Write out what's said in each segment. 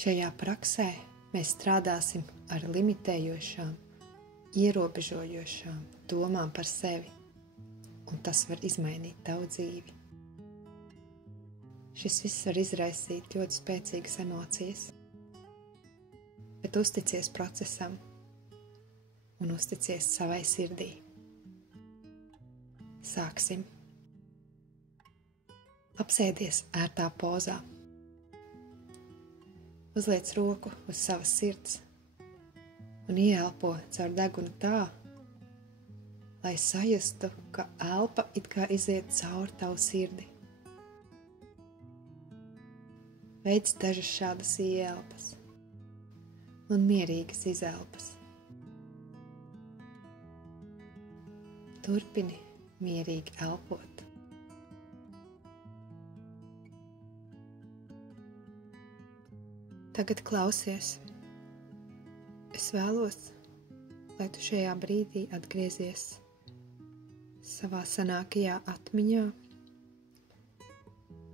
Šajā praksē mēs strādāsim ar limitējošām, ierobežojošām domām par sevi, un tas var izmainīt tavu dzīvi. Šis viss var izraisīt ļoti spēcīgas emocijas, bet uzticies procesam un uzticies savai sirdī. Sāksim. Apsēdies ērtā pozā. Uzliec roku uz savas sirds un ieelpo caur degunu tā, lai sajustu, ka elpa it kā iziet cauri tavu sirdi. Veic dažas šādas ieelpas un mierīgas izelpas. Turpini mierīgi elpot. Tagad klausies. Es vēlos, lai tu šajā brīdī atgriezies savā senākajā atmiņā,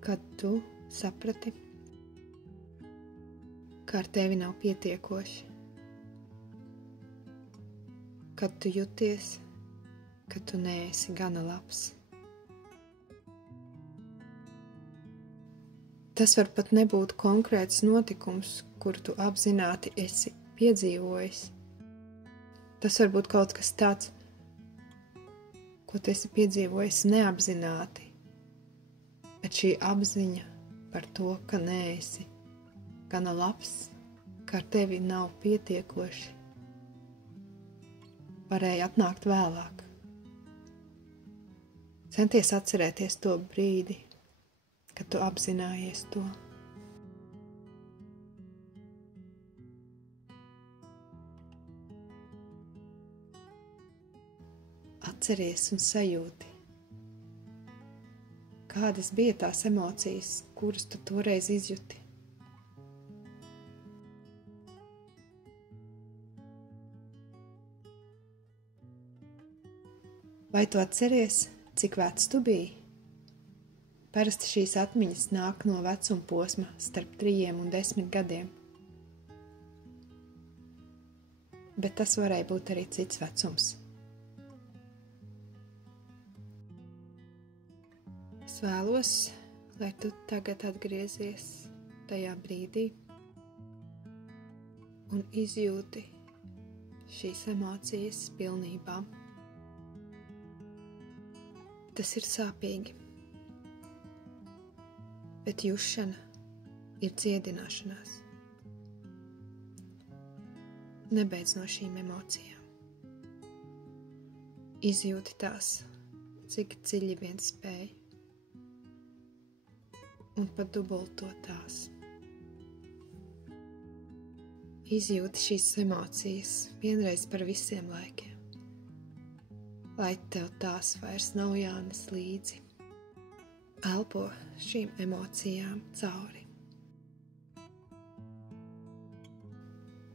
kad tu saprati, ka ar tevi nav pietiekoši, kad tu jūties, ka tu neesi gana labs. Tas var pat nebūt konkrēts notikums, kuru tu apzināti esi piedzīvojis. Tas var būt kaut kas tāds, ko tu esi piedzīvojis neapzināti, bet šī apziņa par to, ka neesi gana labs, ka ar tevi nav pietiekoši, varēja atnākt vēlāk. Centies atcerēties to brīdi, kad tu apzinājies to. Atceries un sajūti, kādas bija tās emocijas, kuras tu toreiz izjuti. Vai tu atceries, cik vecs tu biji? Parasti šīs atmiņas nāk no vecuma posma starp 3 un 10 gadiem. Bet tas varēja būt arī cits vecums. Es vēlos, lai tu tagad atgriezies tajā brīdī un izjūti šīs emocijas pilnībā. Tas ir sāpīgi. Bet jušana ir dziedināšanās. Nebeidz no šīm emocijām. Izjūti tās, cik dziļi vien spēj, un pat dubulto tās. Izjūti šīs emocijas vienreiz par visiem laikiem, lai tev tās vairs nav jānes līdzi. Elpo šīm emocijām cauri.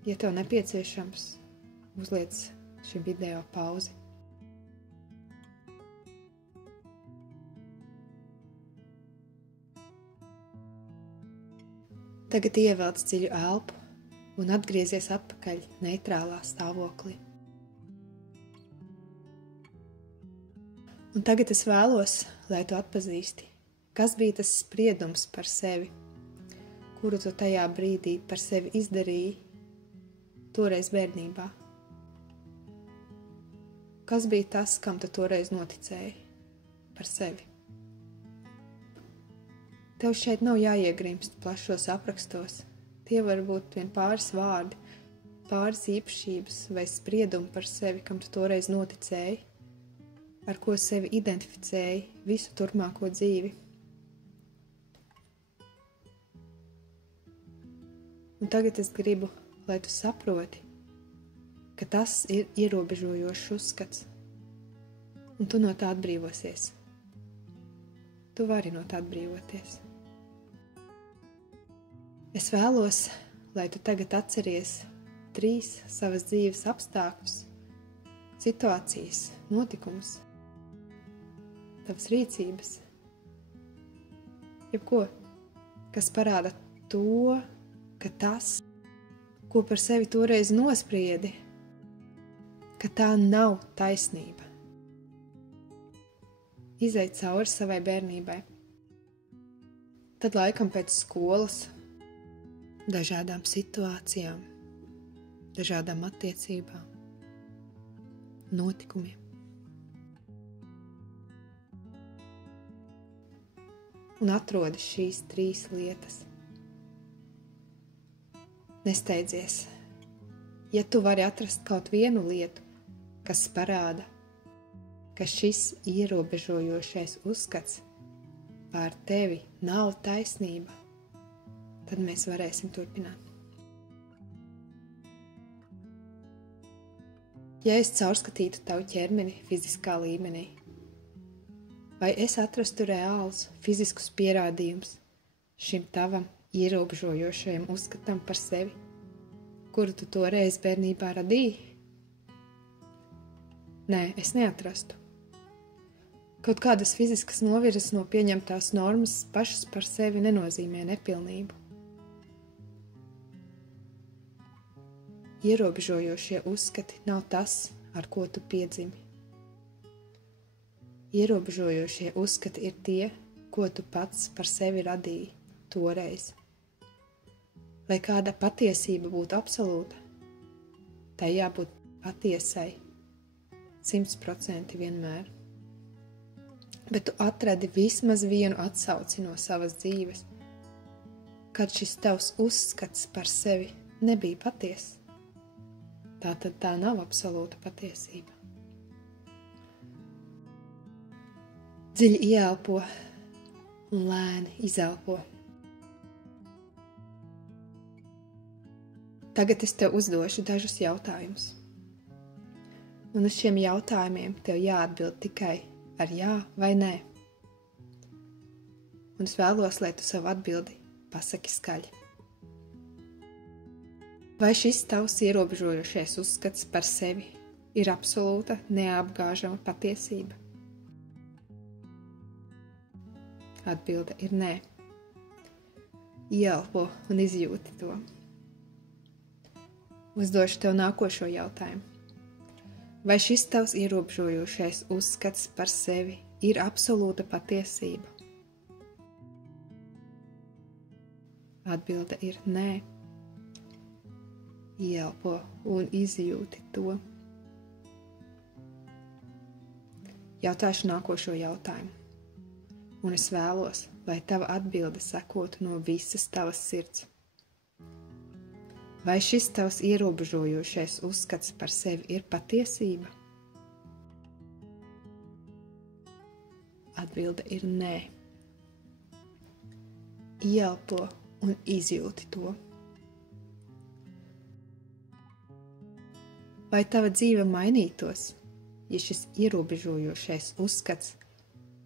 Ja tev nepieciešams, uzliec šim video pauzi. Tagad ievelc dziļu elpu un atgriezies atpakaļ neitrālā stāvoklī. Un tagad es vēlos, lai tu atpazīsti, kas bija tas spriedums par sevi, kuru tu tajā brīdī par sevi izdarīji toreiz bērnībā. Kas bija tas, kam tu toreiz noticēji par sevi? Tev šeit nav jāiegrimst plašos aprakstos. Tie var būt vien pāris vārdi, pāris īpašības vai spriedumi par sevi, kam tu toreiz noticēji, ar ko sevi identificēji visu turpmāko dzīvi. Un tagad es gribu, lai tu saproti, ka tas ir ierobežojošs uzskats, un tu no tā atbrīvosies. Tu vari no tā atbrīvoties. Es vēlos, lai tu tagad atceries 3 savas dzīves apstākļus, situācijas, notikumus, tavas rīcības, jebko, kas parāda to, ka tas, ko par sevi toreiz nospriedi, ka tā nav taisnība. Izej cauri savai bērnībai. Tad laikam pēc skolas, dažādām situācijām, dažādām attiecībām, notikumiem. Un atrodi šīs 3 lietas. Nesteidzies. Ja tu vari atrast kaut vienu lietu, kas parāda, ka šis ierobežojošais uzskats pār tevi nav taisnība, tad mēs varēsim turpināt. Ja es caurskatītu tavu ķermeni fiziskā līmenī, vai es atrastu reālus fiziskus pierādījumus šim tavam ierobežojošajam uzskatam par sevi, kuru tu toreiz bērnībā radīji? Nē, es neatrastu. Kaut kādas fiziskas novirzes no pieņemtās normas pašas par sevi nenozīmē nepilnību. Ierobežojošie uzskati nav tas, ar ko tu piedzimi. Ierobežojošie uzskati ir tie, ko tu pats par sevi radīji toreiz. Lai kāda patiesība būtu absolūta, tai jābūt patiesai 100% vienmēr. Bet tu atradi vismaz vienu atsauci no savas dzīves, kad šis tavs uzskats par sevi nebija patiess. Tātad tā nav absolūta patiesība. Dziļi ieelpo un lēni izelpo. Tagad es tev uzdošu dažus jautājumus. Un uz šiem jautājumiem tev jāatbild tikai ar jā vai nē. Un es vēlos, lai tu savu atbildi pasaki skaļi. Vai šis tavs ierobežojošais uzskats par sevi ir absolūta, neapgāžama patiesība? Atbilde ir nē. Ieelpo un izjūti to. Uzdošu tev nākošo jautājumu. Vai šis tavs ierobežojošais uzskats par sevi ir absolūta patiesība? Atbilde ir nē. Ieelpo un izjūti to. Jautāšu nākošo jautājumu. Un es vēlos, lai tava atbilde sekotu no visas tavas sirds. Vai šis tavs ierobežojošais uzskats par sevi ir patiesība? Atbilde ir nē. Ieelpo un izjūti to. Vai tava dzīve mainītos, ja šis ierobežojošais uzskats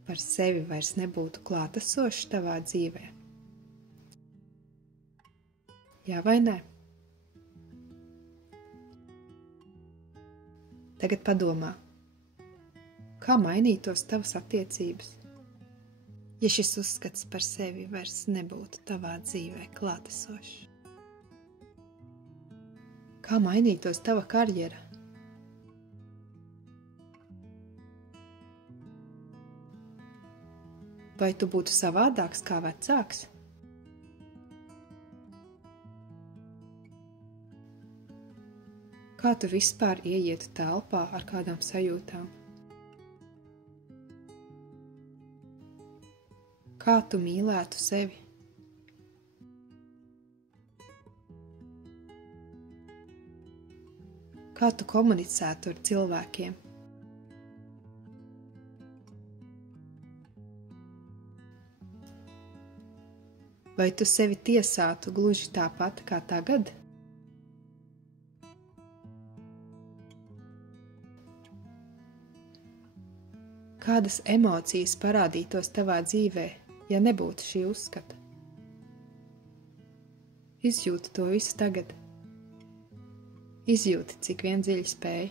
par sevi vairs nebūtu klātesošs tavā dzīvē? Jā vai nē? Tagad padomā, kā mainītos tavas attiecības, ja šis uzskats par sevi vairs nebūtu tavā dzīvē klātesošs? Kā mainītos tava karjera? Vai tu būtu savādāks kā vecāks? Kā tu vispār ieietu telpā ar kādām sajūtām? Kā tu mīlētu sevi? Kā tu komunicētu ar cilvēkiem? Vai tu sevi tiesātu gluži tāpat kā tagad? Kādas emocijas parādītos tavā dzīvē, ja nebūtu šī uzskata? Izjūti to visu tagad. Izjūti, cik vien dziļi spēj.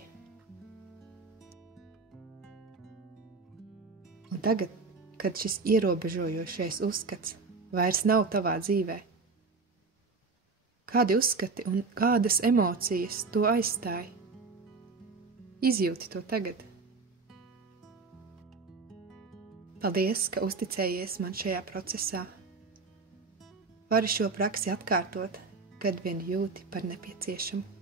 Un tagad, kad šis ierobežojošais uzskats vairs nav tavā dzīvē, Kādi uzskati un kādas emocijas to aizstāja? Izjūti to tagad. Paldies, ka uzticējies man šajā procesā. Vari šo praksi atkārtot, kad vien jūti par nepieciešamu.